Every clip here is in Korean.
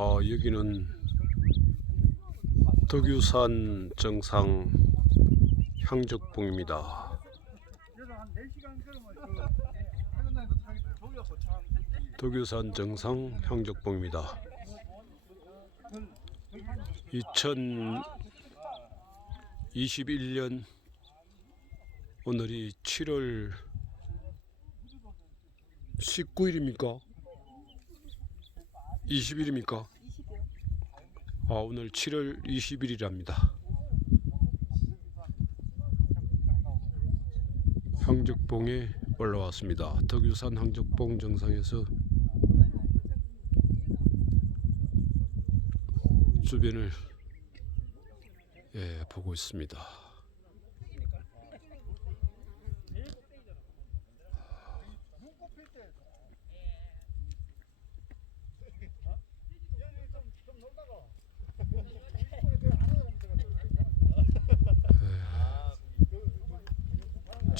아, 여기는 덕유산 정상 향적봉입니다. 그래서 한 4시간 걸으면 그 해운대에서 타기 돼. 거기가 거창한 덕유산 정상 향적봉입니다. 2021년 오늘이 7월 19일입니까? 20일입니까? 아, 오늘 7월 20일이랍니다. 항적봉에 올라왔습니다. 덕유산 항적봉 정상에서 주변을 예, 보고 있습니다.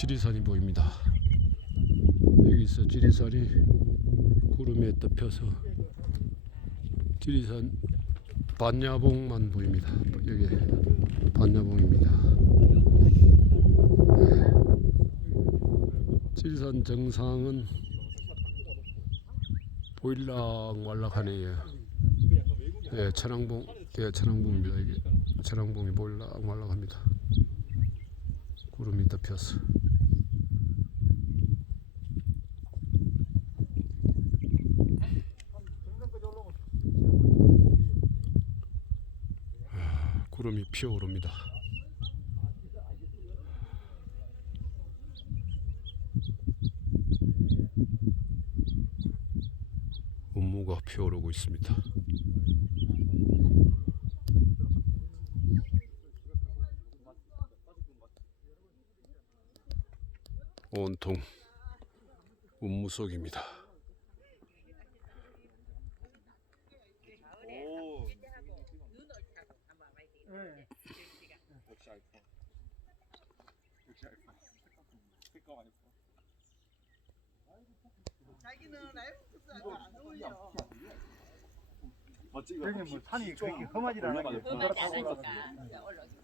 지리산이 보입니다. 여기서 지리산이 구름에 덮여서 지리산 반야봉만 보입니다. 여기 반야봉입니다. 네. 지리산 정상은 보일락 말락하네요. 예, 천왕봉, 예, 천왕봉입니다. 이게 천왕봉이 보일락 말락합니다. 구름이 덮여서. 구름이 피어오릅니다. 피어오르고 있습니다. 온통 음무 속입니다. 역시 아이폰. 역시 아이폰. 색감 아이폰. 자기는 라이 어울려. 멋지게. 여기 뭐 산이 그렇게 험하지 않아. 않으니까 올라오지.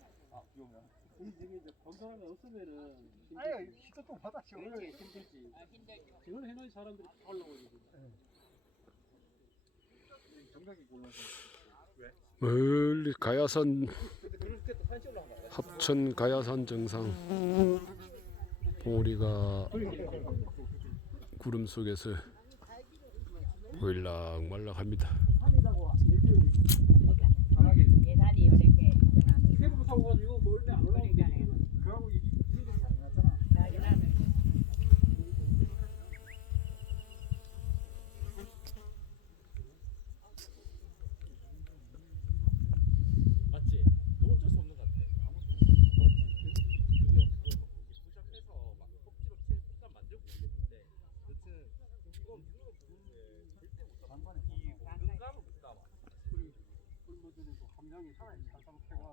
이 집이 이제 건강하게 없으면은 아유, 시도 좀 받았죠. 굉장히 힘들지. 아, 힘들죠. 지금 해놓은 사람들이 다 올라오지. 정상이 골라서. 멀리 가야산 합천 가야산 정상 봉우리가 구름 속에서 보일락 말락합니다. 예산이 이렇게 있잖아. 세부 사고 가지고 멀리 안 올라오게 되는 그하고 이 이름이 안 나잖아. 자기는 맞지? 그 어쩔 수 없는 것 같아. 맞지? 그게 그게 부착해서 막 억지로 칠 색감 만들고 그랬는데 여튼 이건 이거 부르는데 절대 못 담아. 이 공간감을 못 담아. 굶어지고 감량이 살아있어.